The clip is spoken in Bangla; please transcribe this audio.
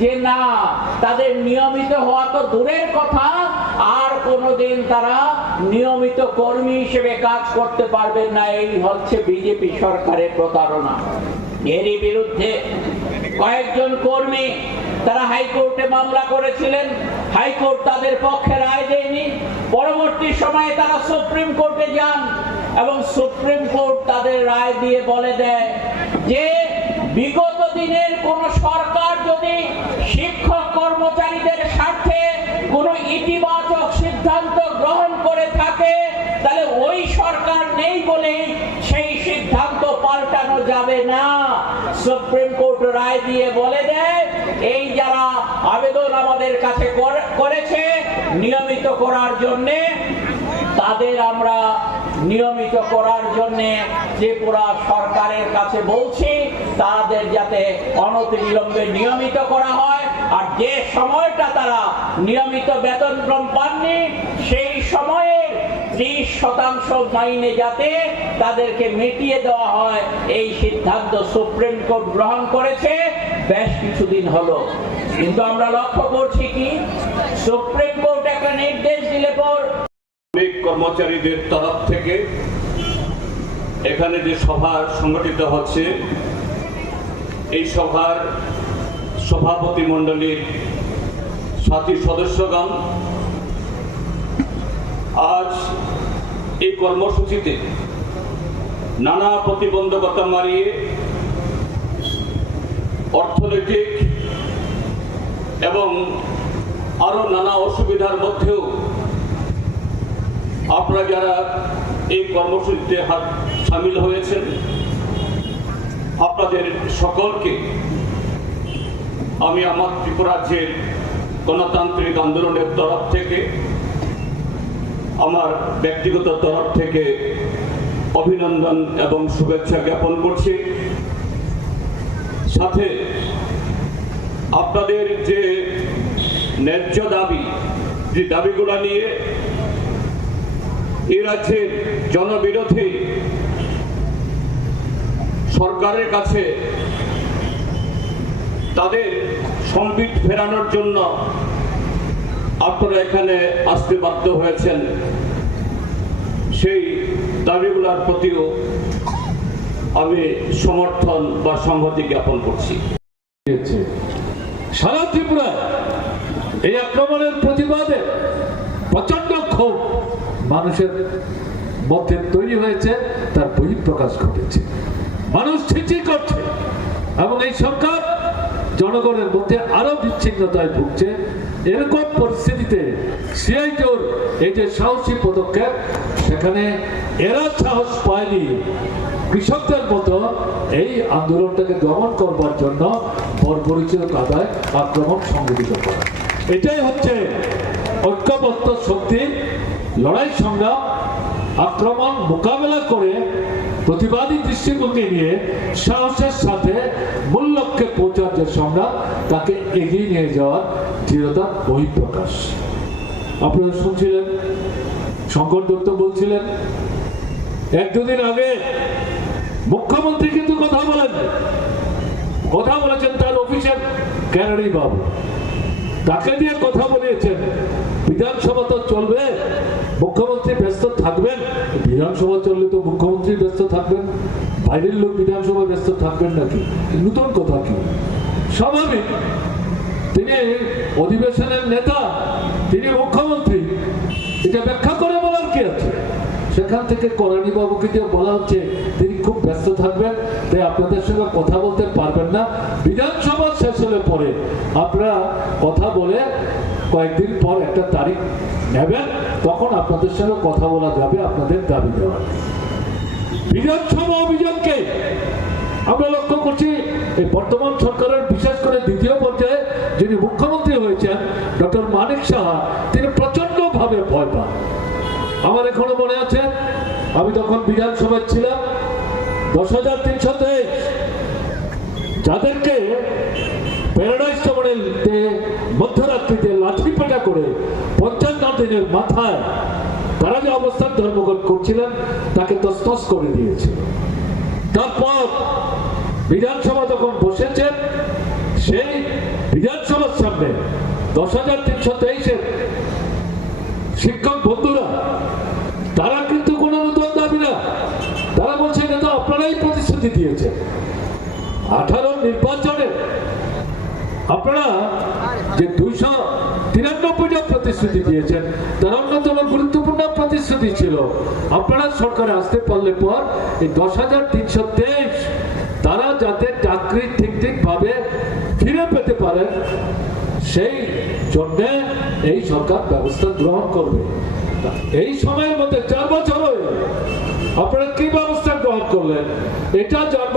যে না, তাদের নিয়মিত হওয়া তো দূরের কথা, আর কোনোদিন তারা নিয়মিত কর্মী হিসেবে কাজ করতে পারবেন না। এই হচ্ছে বিজেপি সরকারের প্রতারণা। এরই বিরুদ্ধে কয়েকজন কর্মী তারা হাইকোর্টে মামলা করেছিলেন, হাইকোর্ট তাদের পক্ষে রায় দেয়নি। পরবর্তী সময়ে তারা সুপ্রিম কোর্টে যান এবং সুপ্রিম কোর্ট তাদের রায় দিয়ে বলে দেয় যে বিগত দিনের কোন সরকার যদি শিক্ষক কর্মচারীদের স্বার্থে কোন ইতিবাচক সিদ্ধান্ত গ্রহণ করে থাকে, তাহলে ওই সরকার নেই বলেই সেই সিদ্ধান্ত পাল্টানো যাবে না। সুপ্রিম কোর্ট রায় দিয়ে বলে দেয় এই যারা আবেদন আমাদের কাছে করেছে নিয়মিত করার জন্য, তাদের আমরা নিয়মিত করার জন্য ত্রিপুরা সরকারের কাছে বলছি তাদের যাতে অনতিবিলম্বে নিয়মিত করা হয়। আর যে সময়টা তারা নিয়মিত বেতন পাননি সেই সময়ের 30% মাইনে যাতে তাদেরকে মিটিয়ে দেওয়া হয়, এই সিদ্ধান্ত সুপ্রিম কোর্ট গ্রহণ করেছে বেশ কিছুদিন হলো। কিন্তু আমরা লক্ষ্য করছি কি, সুপ্রিম কোর্ট একটা নির্দেশ দিলে পর কর্মচারীদের তরফ থেকে এখানে যে সভা সংগঠিত হচ্ছে, এই সভার সভাপতি মণ্ডলীর সাথী সদস্যগণ আজ এই কর্মসূচিতে নানা প্রতিবন্ধকতা মারিয়ে অর্থনৈতিক এবং আরো নানা অসুবিধার মধ্যেও আপনারা যারা এই কর্মসূচিতে সামিল হয়েছেন, আপনাদের সকলকে আমি আমার ত্রিপুরা রাজ্যের গণতান্ত্রিক আন্দোলনের তরফ থেকে, আমার ব্যক্তিগত তরফ থেকে অভিনন্দন এবং শুভেচ্ছা জ্ঞাপন করছি। সাথে আপনাদের যে ন্যায্য দাবি, যে দাবিগুলো নিয়ে এই রাজ্যের জনবিরোধী সরকারের কাছে তাদের সম্বিত ফেরানোর জন্য আপনারা এখানে আসতে বাধ্য হয়েছেন, সেই দাবিগুলোর প্রতিও আমি সমর্থন বা সংহতি জ্ঞাপন করছি। সারা ত্রিপুরায় এই আক্রমণের প্রতিবাদে প্রচন্ড ক্ষোভ মানুষের মধ্যে তৈরি হয়েছে, তার বহিঃপ্রকাশ ঘটেছে। মানুষ ছিচি করছে এবং এই সরকার জনগণের মধ্যে আরো বিচ্ছিন্নতায় ভুগছে। এরকম পরিস্থিতিতে সিআইটির এই যে সাহসী পদক্ষেপ, সেখানে এরা সাহস পায়নি কৃষকদের মতো এই আন্দোলনটাকে দমন করবার জন্য বর্বরিচিত কাদায় আক্রমণ সংগঠিত করা। এটাই হচ্ছে ঐক্যবদ্ধ শক্তির লড়াই সংগ্রাম। আক্রমণ মোকাবেলা করে প্রতিবাদী দৃষ্টিভঙ্গি নিয়ে সাহসের সাথে মূল লক্ষ্যে পৌঁছার যে সংগ্রাম, তাকে এগিয়ে নিয়ে যাওয়ার দৃঢ়তার বহিঃপ্রকাশ। আপনারা শুনছিলেন শঙ্কর দত্ত বলছিলেন, এক দুদিন আগে মুখ্যমন্ত্রী কিন্তু কথা বলেছেন তার অফিসের ক্যানারি বাবু, তাকে দিয়ে কথা বলিয়েছেন বিধানসভা তো চলবে, মুখ্যমন্ত্রী ব্যস্ত থাকবেন। বিধানসভা চললে তো মুখ্যমন্ত্রী ব্যস্ত থাকবেন, বাইরের লোক বিধানসভা ব্যস্ত থাকবেন নাকি? নতুন কথা কি? স্বাভাবিক, তিনি অধিবেশনের নেতা, তিনি মুখ্যমন্ত্রী, এটা ব্যাখ্যা করে বলার কি আছে? সেখান থেকে করানি বাবুকে দিয়ে বলা হচ্ছে তিনি খুব ব্যস্ত থাকবেন, তাই আপনাদের সঙ্গে কথা বলতে পারবেন না। বিধানসভা শেষ হলে পরে আপনারা কথা বলে কয়েকদিন পর একটা তারিখ নেবেন, তখন আপনাদের সঙ্গে কথা বলা যাবে আপনাদের দাবি দেওয়া। বিধানসভা অভিযানকে আমরা লক্ষ্য করছি এই বর্তমান সরকারের, বিশেষ করে দ্বিতীয় পর্যায়ে যিনি মুখ্যমন্ত্রী হয়েছেন ডক্টর মানিক সাহা, তিনি প্রচন্ড ভাবে ভয় পান। আমার এখনো মনে আছে, আমি তখন বিধানসভায় ছিলাম, 10,323 যাদেরকে প্যারাডাইস টাউনে মধ্যরাত্রিতে লাঠি পেটা করে 55 দিনের মাথায় তারা যে অবস্থান ধর্মঘট করছিলেন তাকে তছনছ করে দিয়েছে। তারপর বিধানসভা যখন বসেছেন, সেই বিধানসভা সামনে 10,323-এর শিক্ষক বন্ধুরা তারা কিন্তু কোনো নতুন দাবি না, তারা বলছে এটা তো আপনারাই প্রতিশ্রুতি দিয়েছেন 18 নির্বাচনে আপনারা যে 293টা প্রতিশ্রুতি দিয়েছেন তার অন্যতম গুরুত্বপূর্ণ প্রতিশ্রুতি ছিল আপনারা সরকারে আসতে পারলে পর এই 10,323 তারা যাতে চাকরি ঠিকভাবে ফিরে পেতে পারেন সেই জন্য এই সরকার ব্যবস্থা গ্রহণ করবে। এই সময়ের মধ্যে 4 বছর হয়ে আপনারা কি ব্যবস্থা গ্রহণ করলেন এটা জানবো।